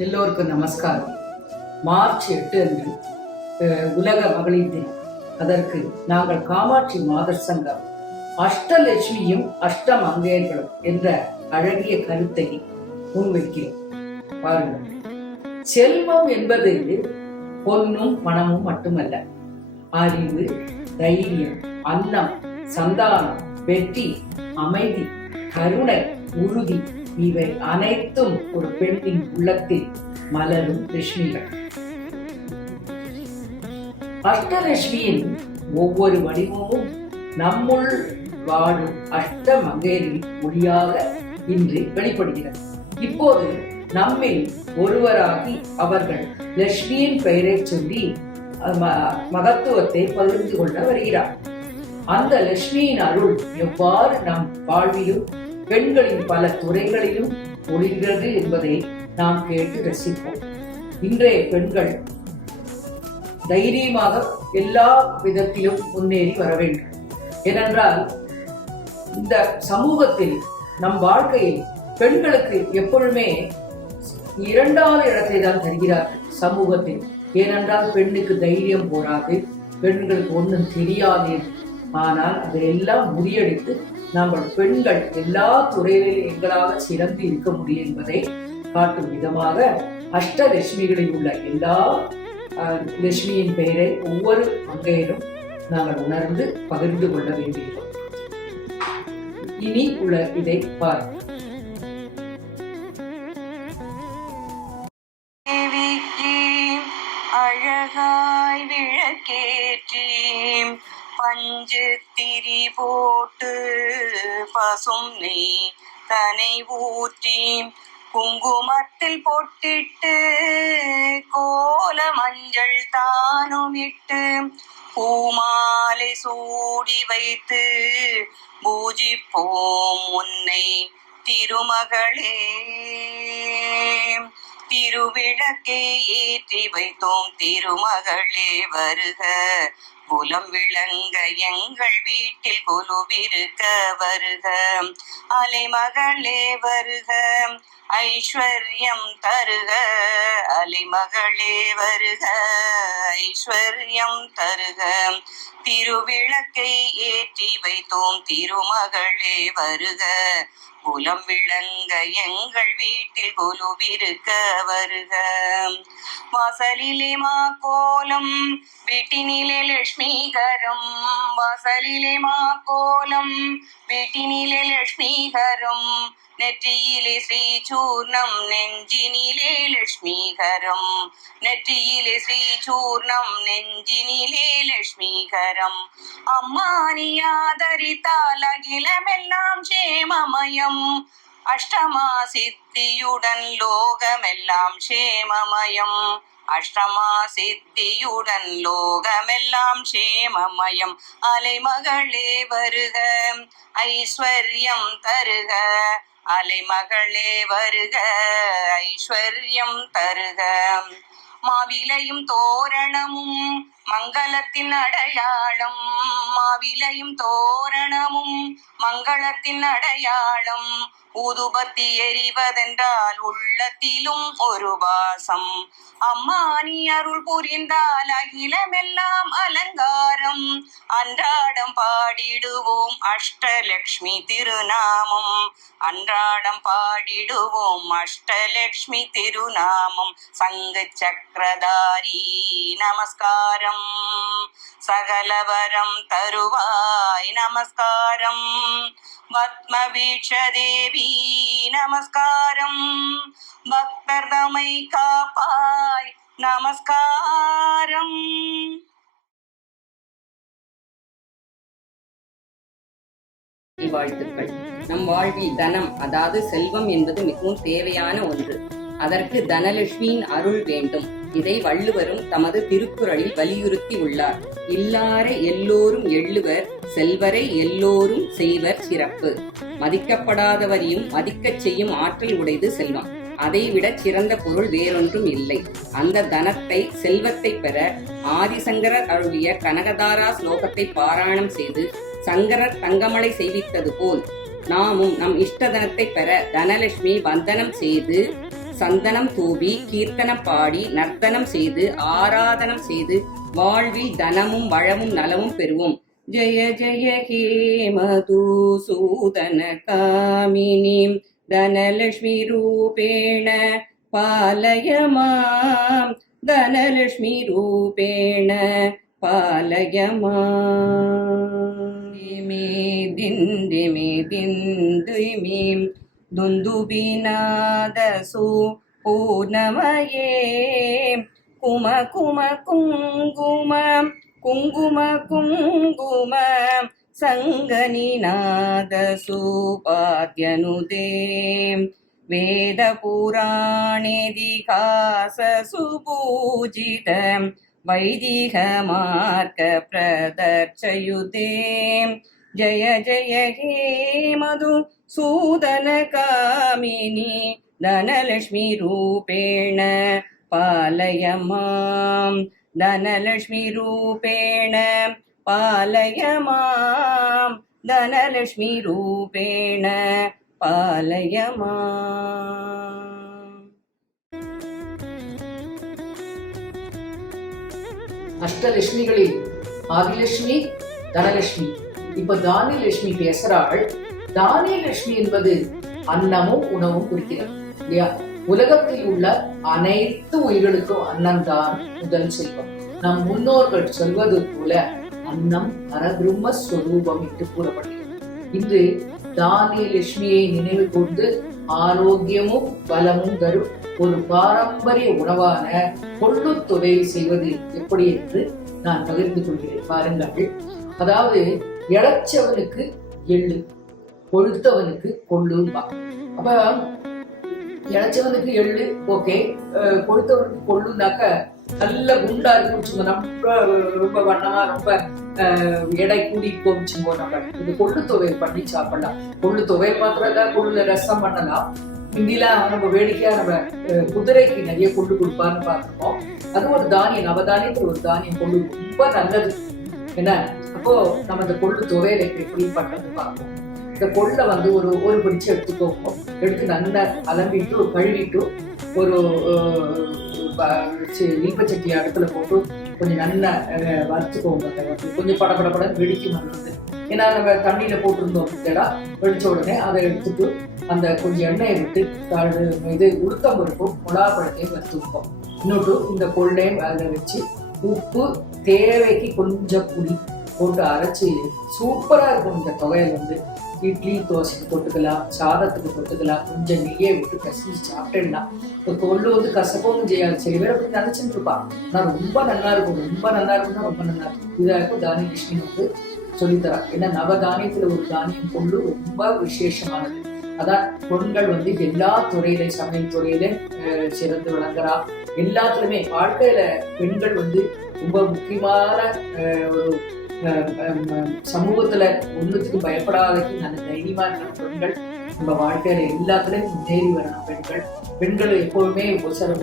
எல்லோருக்கும் நமஸ்காரம். மார்ச் 8 அன்று உலக மகளிர் தினம். அதற்கு நாங்கள் காமாட்சி மாதர் சங்கம் அஷ்டலட்சுமியும் அஷ்டமங்கையர்களும் என்ற அழகிய கருத்தை முன்வைக்கிறோம். பாருங்கள், செல்வம் என்பது பொன்னும் பணமும் மட்டுமல்ல. அறிவு, தைரியம், அன்னம், சந்தானம், வெற்றி, அமைதி, கருணை, உறுதி இவை அனைத்தும் ஒரு பெண்ணின் உள்ளத்தில் மலரும் லட்சுமிகள். அஷ்டலட்சுமியின் ஒவ்வொரு வடிவமும் நம்முள் வாழும் அஷ்ட மங்கையரின் மொழியாக இன்று வெளிப்படுகிறது. இப்போது நம்மில் ஒருவராகி அவர்கள் லட்சுமியின் பெயரை சொல்லி மகத்துவத்தை பகிர்ந்து கொள்ள வருகிறார். அந்த லட்சுமியின் அருள் எவ்வாறு நம் வாழ்விலும் பெண்களின் பல துறைகளிலும் ஒளிர்கிறது என்பதை நாம் கேட்டு ரசிப்போம். இன்றைய பெண்கள் தைரியமாக எல்லா விதத்திலும் முன்னேறி வர வேண்டும். ஏனென்றால் இந்த சமூகத்தில் நம் வாழ்க்கையில் பெண்களுக்கு எப்பொழுதுமே 2வது இடத்தை தான் தருகிறார்கள் சமூகத்தில். ஏனென்றால் பெண்ணுக்கு தைரியம் போராது, பெண்களுக்கு ஒன்றும் தெரியாது. ஆனால் அதையெல்லாம் முறியடித்து நம்ம பெண்கள் எல்லா துறைகளிலும் எங்களாக சிறந்து இருக்க முடியும் என்பதை காட்டும் விதமாக அஷ்டலட்சுமிகளில் உள்ள எல்லா லட்சுமியின் பெயரை ஒவ்வொரு மங்கையிலும் நாங்கள் உணர்ந்து பகிர்ந்து கொள்ள வேண்டியிருக்கிறோம். இனி உள்ள இதை பாருங்கள். அழகாய் விளக்கேற்றி பஞ்சு திரி போட்டு பசும் நெய் தனை ஊற்றி குங்குமத்தில் பொட்டிட்டு கோல மஞ்சள் தானும் இட்டு பூமாலை சூடி வைத்து பூஜிப்போம் உன்னை திருமகளே. திருவிளக்கை ஏற்றி வைத்தோம் திருமகளே வருக, குலம் விளங்க எங்கள் வீட்டில் கொலுவிருக்க வருக. அலைமகளே வருக, ஐஸ்வர்யம் தருக. அலைமகளே வருக, ஐஸ்வர்யம் தருக. திருவிளக்கை ஏற்றி வைத்தோம் திருமகளே வருக, குலம் விளங்க எங்கள் வீட்டில் கொலுவிருக்க வருக. வாசலிலே மா கோலம் வீட்டினிலே லட்சுமிகரம், வாசலிலே மா கோலம் வீட்டினிலே லட்சுமிகரம். நெற்றியிலே ஸ்ரீசூர்ணம் நெஞ்சினிலே லட்சுமிகரம், நெற்றியிலே ஸ்ரீசூர்ணம் நெஞ்சினிலே லட்சுமிகரம். அம்மா நீ ஆதரித்தால் அகிலமெல்லாம் சேமமயம், அஷ்டமா சித்தியுடன் லோகமெல்லாம் சேமமயம். அஷ்டமா சித்தியுடன் லோகமெல்லாம் சேமமயம். அலைமகளே வருக, ஐஸ்வர்யம் தருக. அலைமகளே வருக, ஐஸ்வர்யம் தருக. மாவிலையும் தோரணமும் மங்களத்தின் அடையாளம், மாவிலையும் தோரணமும் மங்களத்தின் அடையாளம். ஊதுபத்தி எரிவதென்றால் உள்ளத்திலும் ஒரு வாசம். அம்மா நீ அருள் புரிந்தால் அகிலமெல்லாம் அலங்காரம். அன்றாடம் பாடிடுவோம் அஷ்டலட்சுமி திருநாமம், அன்றாடம் பாடிடுவோம் அஷ்டலட்சுமி திருநாமம். சங்கு சக்கரதாரி நமஸ்காரம், சகலவரம் தருவாய் நமஸ்காரம். பத்மவீட்ச தேவி நமஸ்காரம், பக்தர் தமை காப்பாய் நமஸ்காரம். வாழ்த்துக்கள். நம் வாழ்வில் தனம், அதாவது செல்வம் என்பது மிகவும் தேவையான ஒன்று. அதற்கு தனலட்சுமியின் அருள் வேண்டும். இதை வள்ளுவரும் தமது திருக்குறளில் வலியுறுத்தி உள்ளார். இல்லார எல்லோரும் எள்ளுவர், செல்வரை எல்லோரும் செய்வர் சிறப்பு. மதிக்கப்படாதவரையும் மதிக்கச் செய்யும் ஆற்றல் உடையது செல்வம். அதைவிட சிறந்த பொருள் வேறொன்றும் இல்லை. அந்த தனத்தை, செல்வத்தை பெற ஆதிசங்கரர் அருளிய கனகதாரா ஸ்லோகத்தை பாராயணம் செய்து சங்கரர் தங்கமலை செய்வித்தது போல் நாமும் நம் இஷ்டதனத்தை பெற தனலட்சுமி வந்தனம் செய்து சந்தனம் தூவி கீர்த்தனம் பாடி நர்த்தனம் செய்து ஆராதனம் செய்து வாழ்வில் தனமும் வளமும் நலமும் பெறுவோம். ஜெய ஜெய ஹே மதுசூதன காமினி தனலட்சுமி ரூபேண பாலய மாம் தனலட்சுமி ரூபேண பாலய மாம். திமே திந்திமே திந்துமீம் துந்துபிநாதசு பூர்ணமயே கும கும குங்குமம் குங்கும குங்கும சங்கனிநாதசு பாத்யனுதே வேத புராணேதிகாசசு பூஜிதம் வைதிக மார்க்க பிரதர்ச்சயுதே. ஜய ஜய ஹே மது சூதன காமினி தனலட்சுமி ரூபேண பாலய மாம் தனலட்சுமி ரூபேண பாலய மாம் தனலட்சுமி ரூபேண பாலய மாம். அஷ்டலட்சுமிகளில் ஆதிலட்சுமி தனலட்சுமி. இப்ப தானியலட்சுமி பேசுறாள். தானியலட்சுமி என்பது அன்னமும் உணவும் குறிக்கிறது இல்லையா? உலகத்தில் உள்ள அனைத்து உயிர்களுக்கும் அன்னம் தான் முதல் செல்வம். நம் முன்னோர்கள் சொல்வது போல அன்னம் பரபிரம்ம ஸ்வரூபம் என்று கூறப்படுகிறது. இன்று தானியலட்சுமியை நினைவு கொண்டு ஆரோக்கியமும் பலமும் தரும் ஒரு பாரம்பரிய உணவான கொள்ளு துவையல் செய்வது எப்படி என்று நான் பகிர்ந்து கொள்கிறேன். பாருங்கள். அதாவது இளைச்சவனுக்கு எள்ளு, கொழுத்தவனுக்கு கொள்ளும்பா. அப்ப இளைச்சவனுக்கு எள்ளு ஓகே, கொழுத்தவனுக்கு கொள்ளுனாக்க நல்ல குண்டா இருக்கு, ரொம்ப வண்ணமா ரொம்ப எடை கூடி போச்சுங்கோ. நம்ம இது கொள்ளு துவையல் பண்ணி சாப்பிடலாம். கொள்ளு துவையல் மாத்திரம் இல்ல, கொள்ளுல ரசம் பண்ணலாம். இந்திலாம் நம்ம வேடிக்கையா நம்ம குதிரைக்கு நிறைய கொள்ளு கொடுப்பான்னு பார்த்துருக்கோம். அது ஒரு தானியம், நவதானியத்துல ஒரு தானியம். கொள்ளு ரொம்ப நல்லது என்ன. அப்போ நம்ம இந்த கொள்ளு துவையலை எப்படி பண்றது பார்ப்போம். இந்த கொள்ளை ஒரு பிடிச்சு எடுத்துக்கோங்க. எடுத்து நல்லா அலம்பிட்டு கழுவிட்டு ஒரு இல்பச்சட்டி அடுப்புல போட்டு கொஞ்சம் நல்லா வறுத்துக்கோங்க. கொஞ்சம் படப்படப்பட வெடிக்கும் வந்து. ஏன்னா நம்ம தண்ணியில போட்டிருந்தோம் இல்லடா, வெடிச்ச உடனே அதை எடுத்துட்டு அந்த கொஞ்சம் எண்ணெயை விட்டு இது உளுத்தம் பருப்பும் மிளகாப்பழத்தையும் வறுத்துப்போம். இன்னொட்டு இந்த கொள்ளையும் அதில் வச்சு உப்பு தேவைக்கு கொஞ்சம் புளி போட்டு அரைச்சி சூப்பரா இருக்கும். இந்த துவையல் வந்து இட்லி தோசைக்கு தொட்டுக்கலாம், சாதத்துக்கு தொட்டுக்கலாம். கொஞ்சம் நெய்யை விட்டு கசிஞ்சு சாப்பிட்டுடலாம். இப்போ கொள்ளு வந்து கசப்பவும் செய்யாது. சில பேர் அப்படி நினைச்சுட்டு இருப்பான். ஆனால் ரொம்ப நல்லா இருக்கும். ரொம்ப நல்லா இருக்கும்னா ரொம்ப நல்லா இருக்கும். இதாக இருக்கும் தானியலட்சுமி வந்து சொல்லித்தரா. ஏன்னா நவதானியத்துல ஒரு தானியம் கொள்ளு ரொம்ப விசேஷமானது. அதான் பெண்கள் வந்து எல்லா துறையில, சமையல் துறையில சிறந்து விளங்குறா. எல்லாத்துலயுமே வாழ்க்கையில பெண்கள் வந்து ரொம்ப முக்கியமான ஒரு சமூகத்துல ஒன்றுத்துக்கு பயப்படாதக்கு நல்ல தைரியமா இருக்கிற பெண்கள் நம்ம வாழ்க்கையில எல்லாத்துலயும் முன்னேறி வரணும். பெண்கள் எப்போதுமே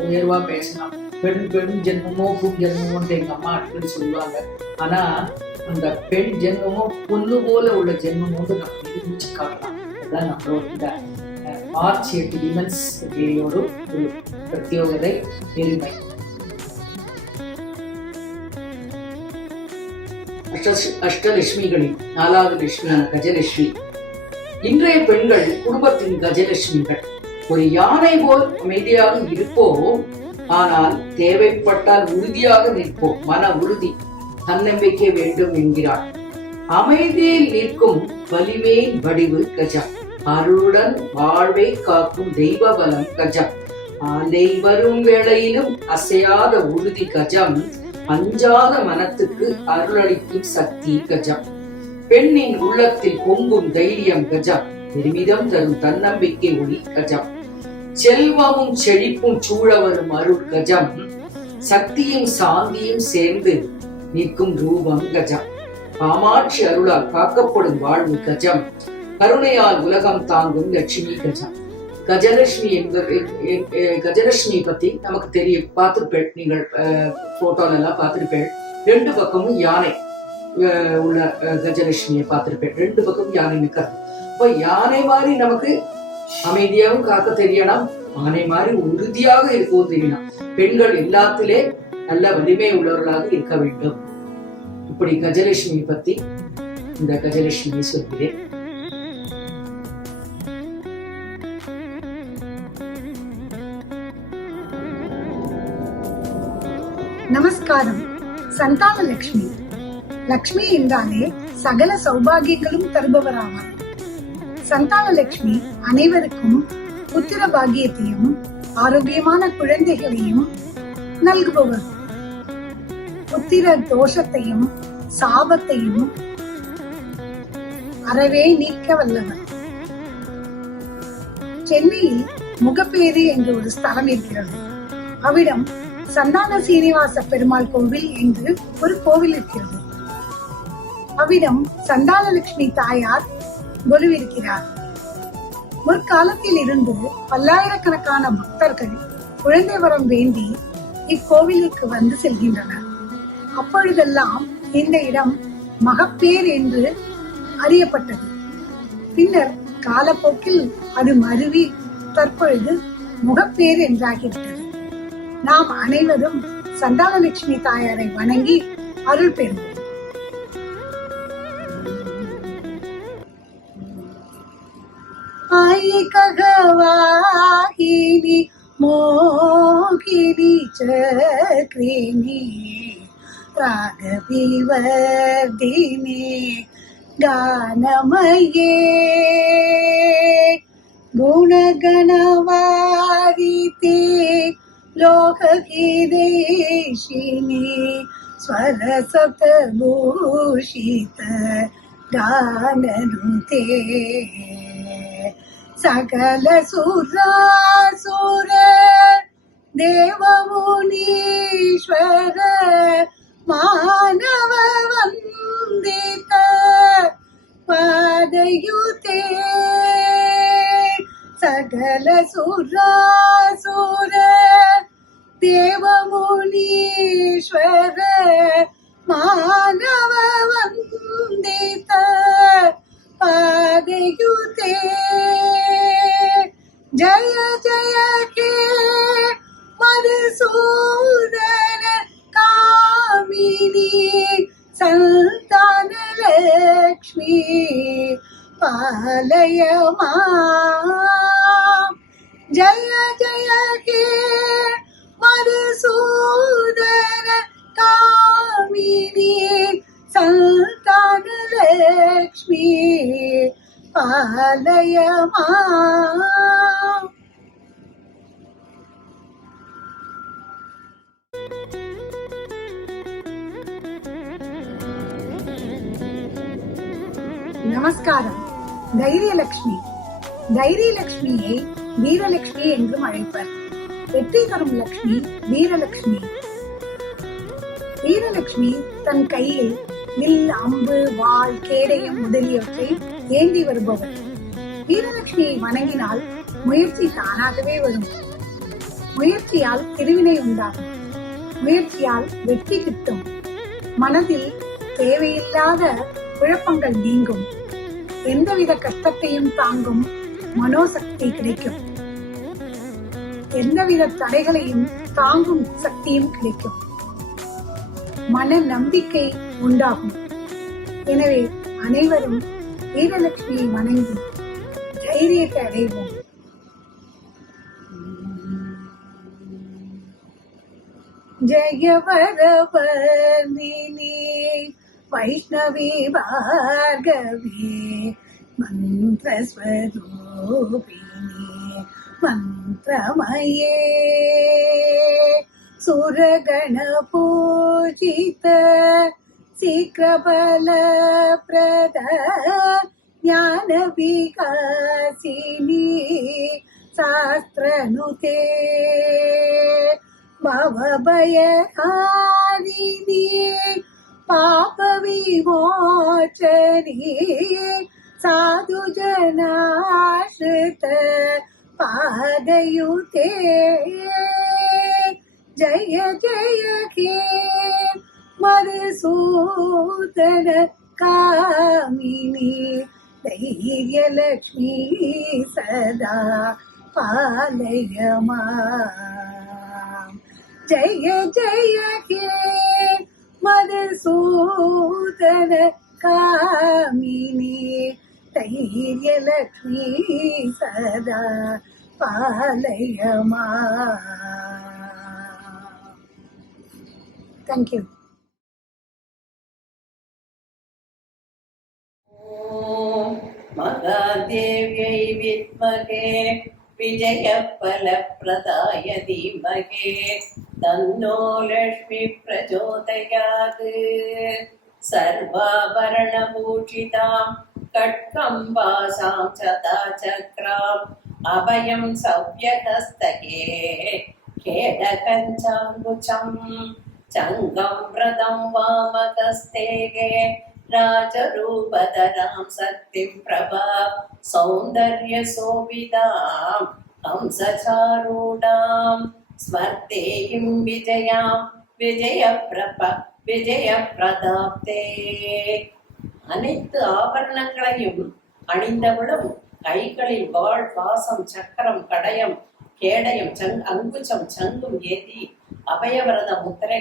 உயர்வா பேசலாம். பெண் ஜென்மமோ புண் ஜென்மமோன்னு எங்க அம்மா அடிக்கடி சொல்லுவாங்க. ஆனா அந்த பெண் ஜென்மமும் பொண்ணு போல உள்ள ஜென்மமோடு நம்ம நிரூபிச்சு காட்டலாம். அதுதான் நம்மளோட இந்த மார்ச் 8 விமன்ஸ் டேயோட ஒரு பிரத்யோகதை பெருமை. அஷ்டலட்சுமிகளில் 4வது லட்சுமியான கஜலட்சுமி. இன்றைய பெண்கள் குடும்பத்தின் கஜலட்சுமிகள். ஒரு யானை போல் அமைதியாக இருப்போம், ஆனால் தேவைப்பட்டால் உறுதியாக நிற்போம். மன உறுதி, தன்னம்பிக்கை வேண்டும் என்கிறார். அமைதியில் நிற்கும் வலிமையின் வடிவு கஜம். அருளுடன் வாழ்வை காக்கும் தெய்வ பலம் கஜம். அலை வரும் வேளையிலும் அசையாத உறுதி கஜம். அஞ்சாத மனத்துக்கு அருளளிக்கும் சக்தி கஜம். பெண்ணின் உள்ளத்தில் பொங்கும் தைரியம் கஜம். பெருமிதம் தரும் தன்னம்பிக்கை ஒளி கஜம். செல்வமும் செழிப்பும் சூழ வரும் அருள் கஜம். சக்தியும் சாந்தியும் சேர்ந்து நிற்கும் ரூபம் கஜம். காமாட்சி அருளால் காக்கப்படும் வாழ்வு கஜம். கருணையால் உலகம் தாங்கும் லட்சுமி கஜம். கஜலட்சுமி கஜலட்சுமி பத்தி நமக்கு தெரியும், பார்த்திருப்பேன். நீங்கள் போட்டோல எல்லாம் பார்த்திருப்பேன். 2 பக்கமும் யானை உள்ள கஜலட்சுமியை பார்த்திருப்பேன். 2 பக்கமும் யானை நிற்கிறது. இப்போ யானை மாதிரி நமக்கு அமைதியாகவும் காக்க தெரியணும், ஆனை மாதிரி உறுதியாக இருக்கவும் தெரியலாம். பெண்கள் எல்லாத்திலே நல்ல வலிமை உள்ளவர்களாக இருக்க வேண்டும். இப்படி கஜலட்சுமி பத்தி இந்த கஜலட்சுமி சொல்கிறேன். நமஸ்காரம். சந்தான லட்சுமி. லட்சுமி என்றாலே சகல சௌபாகியங்களும் தருபவராவார். சந்தான லட்சுமி அனைவருக்கும் புத்திர பாகியத்தையும் ஆரோக்கியமான குழந்தைகளையும் நல்குபவர். புத்திர தோஷத்தையும் சாபத்தையும் அறவே நீக்க வல்லவர். சென்னையில் முகப்பேரி என்ற ஒரு ஸ்தலம் இருக்கிறது. அவ்விடம் சந்தான சீனிவாச பெருமாள் கோவில் என்று ஒரு கோவில் இருக்கிறது. அவ்விடம் சந்தான லட்சுமி தாயார் கொலுவிருக்கிறார். முற்காலத்தில் இருந்து பல்லாயிரக்கணக்கான பக்தர்கள் குழந்தை வரம் வேண்டி இக்கோவிலுக்கு வந்து செல்கின்றனர். அப்பொழுதெல்லாம் இந்த இடம் மகப்பேர் என்று அறியப்பட்டது. பின்னர் காலப்போக்கில் அது மருவி தற்பொழுது முகப்பேர் என்றாகிவிட்டது. நாம் அனைவரும் சந்தான லட்சுமி தாயாரை வணங்கி அருள் பெறுவோம். ககவாகினி மோகினி சக்ரினி ராகவிவர்தினி கானமயே குணகணவாரிதே லோககீதேஷினி ஸ்வரசப்தபூஷித கானனுதே சகல சுராசுர தேவமுனீஸ்வர மானவ வந்தித பாதயுதே சகல சுராசுர தேவமுனீஸ்வர மானவ வந்தித பாதயுதே ஜய ஜய ஹே மதுசூதன காமினி சந்தான லக்ஷ்மி பாலய மாம். ஜய ஜய ஹே மதுசூதன காமினி சந்தான லக்ஷ்மி பாலய மாம். நமஸ்காரம். தைரியலட்சுமி. தைரியலட்சுமியை வீரலட்சுமி என்றும் அழைப்பர். வெற்றி தரும் லட்சுமி வீரலட்சுமி. வீரலட்சுமி தன் கையில் வில், அம்பு, வாள், கேடயம் முதலியவற்றை ஏந்தி வருபவர். வீரலட்சுமியை வணங்கினால் முயற்சி தானாகவே வரும். முயற்சியால் திருவினை உண்டாகும். முயற்சியால் வெற்றி கிட்டும். மனதில் தேவையில்லாத குழப்பங்கள் நீங்கும். எந்தவித கஷ்டத்தையும் தாங்கும் மனோசக்தி கிடைக்கும். எந்தவித தடைகளையும் தாங்கும் சக்தியும் கிடைக்கும். மன நம்பிக்கை உண்டாகும். எனவே அனைவரும் வீரலட்சுமியை வணங்கி தைரியத்தை அடைவோம். ஜெய வரவர்ணினி வைஷ்ணவி பார்கவி மந்திரஸ்வரூபிணி மந்திரமயே சுரகண பூஜித சீக்கிரபல பிரத ஞான விகாசினி சாஸ்திரனுதே பவபயகாரிணி பாப விமோச்சனி சாது ஜனாஸ்ரித பாதயுதே ஜய ஜய ஹே மதுசூதன காமினி தைரியலக்ஷ்மி சதா पालय माम् जय जय हे मधुसूदन कामिनी धैर्यलक्ष्मी सदा पालय माम्. Thank you. महादेव्यै विद्महे विजयफलप्रदाय धीमहि तन्नो लक्ष्मी प्रचोदयात् सर्वाभरणभूषितां कट्कम्बासां शताचक्राम् अभयं सव्यहस्तके खेडकञ्चाङ्गुचं चङ्गं व्रतं वामकस्तेगे राजरूपधरां शक्तिं प्रभा सौन्दर्यशोभितां हंसचारूढां स्मर्तेयं विजयां விஜயப்பிரதாப்தே. அனைத்து ஆபரணங்களையும் அணிந்தவளும் கைகளில் வாள், பாசம், சக்கரம், கடயம், கேடயம், அங்குச்சம், சங்கும் ஏந்தி அபயவரத முத்திரை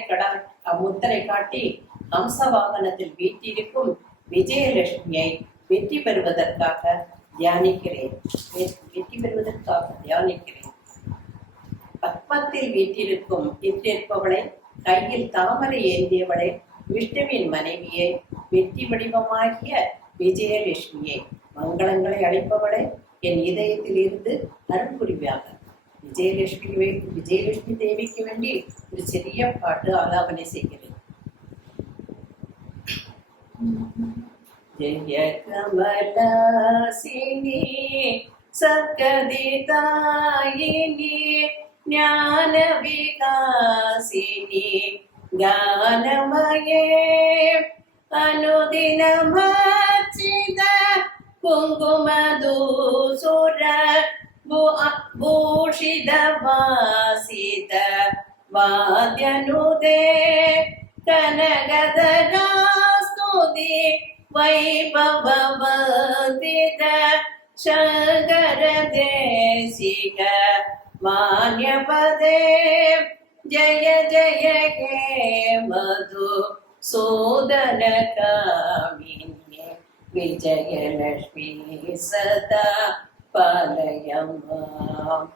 காட்டி ஹம்ச வாகனத்தில் வீட்டிருக்கும் விஜயலட்சுமியை வெற்றி பெறுவதற்காக தியானிக்கிறேன். பத்மத்தில் வீற்றிருப்பவளை, கையில் தாமரை ஏந்தியவளை, விஷ்ணுவின் மனைவியை, வெற்றி வடிவமாகிய விஜயலட்சுமியை, மங்களங்களை அளிப்பவளை என் இதயத்தில் இருந்து அருள் புரிவாக. விஜயலட்சுமி தேவிக்கு வேண்டி ஒரு சிறிய பாட்டு ஆலாபனை செய்கிறேன். ஜெய கமலாசினி சத்கதிதாயினி ஞான விகாசினி ஞானமயே அனுதினமர்ச்சித குங்குமதூசுர பூஷித வாசித வாத்யனுதே கனகதராஸ்துதி வைபவவதித சங்கர தேசிக மான்யபதே ஜய ஜய ஹே மது சூதன காமினி விஜயலட்சுமி சதா பாலய மாம்.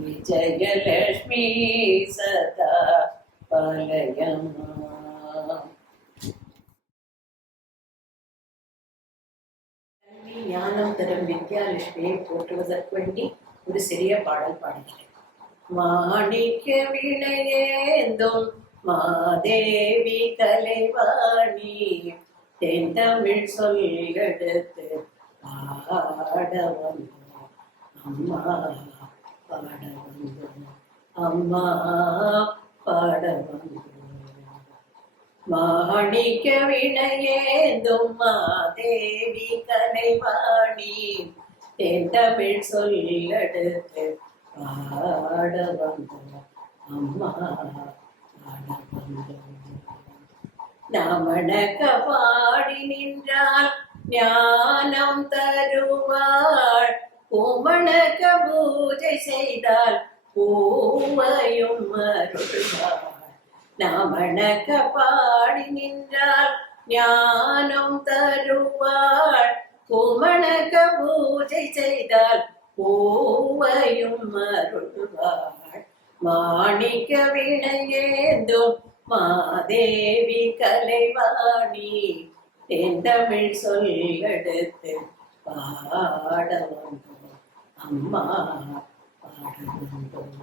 விஜயலட்சுமி சதா பாலய மாம். ஞானம் தரும் வித்யாலட்சுமியை போற்றுவதற்கு வேண்டி ஒரு சிறிய பாடல் பாடுகிறேன். மாணிக்க விளையேந்தும் மாதேவி கலைவாணி தென்தமிழ் சொல்லெடுத்து பாட வந்தோம் அம்மா, பாட வந்தோம் அம்மா, பாட வந்தோம். மாணிக்க வினையேந்தும் மாதேவி கலைவாணி தென்தமிழ் சொல்லெடுத்து பாட வந்தோம் அம்மா, பாட வந்தோம். நாமணக்க பாடி நின்றால் ஞானம் தருவாள், பூமணக்க பூஜை செய்தால் பூவையும் அருள்வாள். நாமணக்க பாடி நின்றால் ஞானம் தருவாள், பூமணக்க பூஜை செய்தால் பூவையும் அருள்வாள். மாணிக்க வினையேந்தும் மாதேவி கலைவாணி தென்தமிழ் சொல்லெடுத்து பாட வந்தோம் அம்மா, பாட வந்தோம்.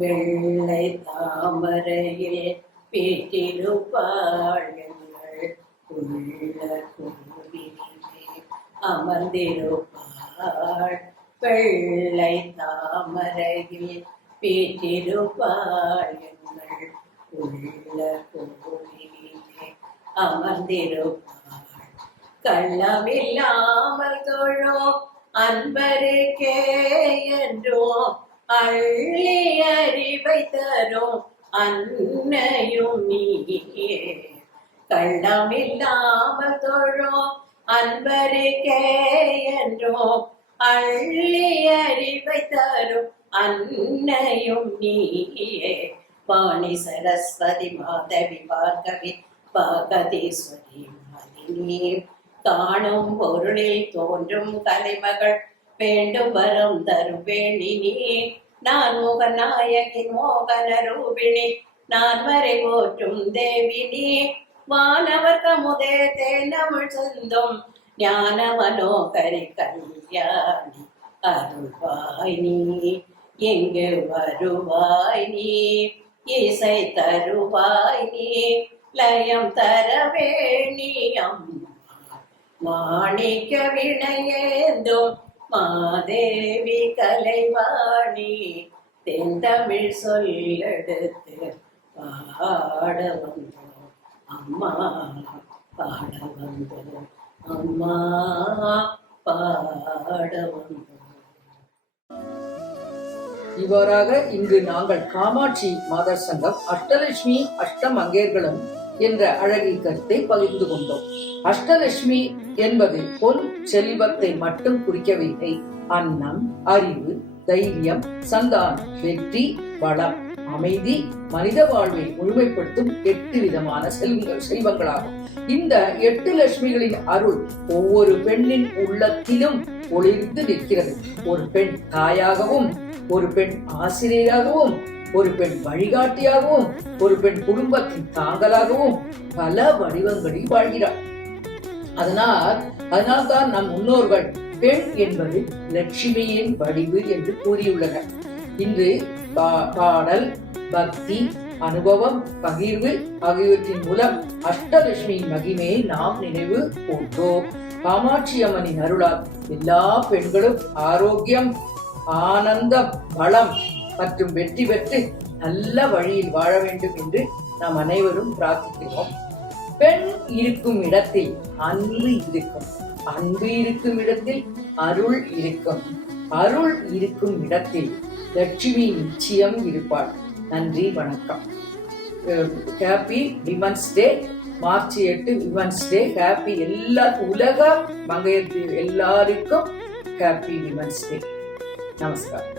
வெள்ளை தாமரையில் வீற்றிருப்பாள் எங்கள் உள்ள கோவிலிலே அமர்ந்திருப்பாள். வெள்ளை தாமரையில் வீற்றிருப்பாள் எங்கள் உள்ள கோவிலிலே அமர்ந்திருப்பாள். கள்ளமில்லாமல் தொழும் அன்பருக்கே என்றும் அள்ளி அறிவை தரும் அன்னையும் நீயே. கள்ளமில்லாமல் தொழும் அன்பருக்கே என்றும் அள்ளி அறிவை தரும் அன்னையும் நீயே. வாணி சரஸ்வதி மாதவி பார்கவி பாகதீஸ்வரி மாதினி. காணும் பொருளில் தோன்றும் கலைமகள் வேண்டும் வரம் தரும் வேணினி. நான் முகநாயகி மோகன ரூபிணி, நான் வரை போற்றும் தேவினி. வானவர் கமுதே தேனமிழ் சிந்தும் ஞான மனோகரி கல்யாணி. அருள்வாய் நீ, எங்கு வருவாய் நீ, இசை தருவாய் நீ, லயம் தரவேணி அம்மா. மாணிக்க வினையேந்தும் மாதேவி கலைவாணி, தென்தமிழ் சொல்லெடுத்து பாட வந்தோம் அம்மா, பாட வந்தோம் அம்மா, பாட வந்தோம். இவ்வாறாக இங்கு நாங்கள் காமாட்சி மாதர் சங்கம் அஷ்டலட்சுமி அஷ்டமங்கேர்களும் என்ற அழகிய கருத்தை பகிர்ந்து கொண்டோம். அஷ்டலட்சுமி என்பது பொன் செல்வத்தை மட்டும் குறிக்கவில்லை. அன்னம், அறிவு, தைரியம், சந்தானம், வெற்றி, வளம், அமைதி, மனித வாழ்வை முழுமைப்படுத்தும் 8 விதமான செல்வங்களாகும். இந்த 8 லட்சுமிகளின் அருள் ஒவ்வொரு பெண்ணின் உள்ளத்திலும் ஒளிர்ந்து நிற்கிறது. ஒரு பெண் தாயாகவும், ஒரு பெண் ஆசிரியராகவும், ஒரு பெண் வழிகாட்டியாகவும், ஒரு பெண் குடும்பத்தின் தாங்கலாகவும் பல வடிவங்களில் வாழ்கிறார். அதனால்தான் நம் முன்னோர்கள் பெண் என்பது லட்சுமியின் வடிவு என்று கூறியுள்ளனர். இன்று பாடல், பக்தி, அனுபவம், பகிர்வு ஆகியவற்றின் மூலம் அஷ்டலட்சுமியின் மகிமையை நாம் நினைவு கூர்ந்தோம். காமாட்சி அம்மனின் அருளால் எல்லா பெண்களும் ஆரோக்கியம், ஆனந்தம், வளம் மற்றும் வெற்றி பெற்று நல்ல வழியில் வாழ வேண்டும் என்று நாம் அனைவரும் பிரார்த்திக்கிறோம். பெண் இருக்கும் இடத்தில் அன்பு இருக்கும், அன்பு இருக்கும் இடத்தில் அருள் இருக்கும், அருள் இருக்கும் இடத்தில் லட்சுமி நிச்சயம் இருப்பாள். நன்றி, வணக்கம். Happy women's day, March 8 women's day. Happy எல்லாருக்கும், உலக மங்கையர் எல்லாருக்கும் ஹாப்பி விமன்ஸ் டே. நமஸ்காரம்.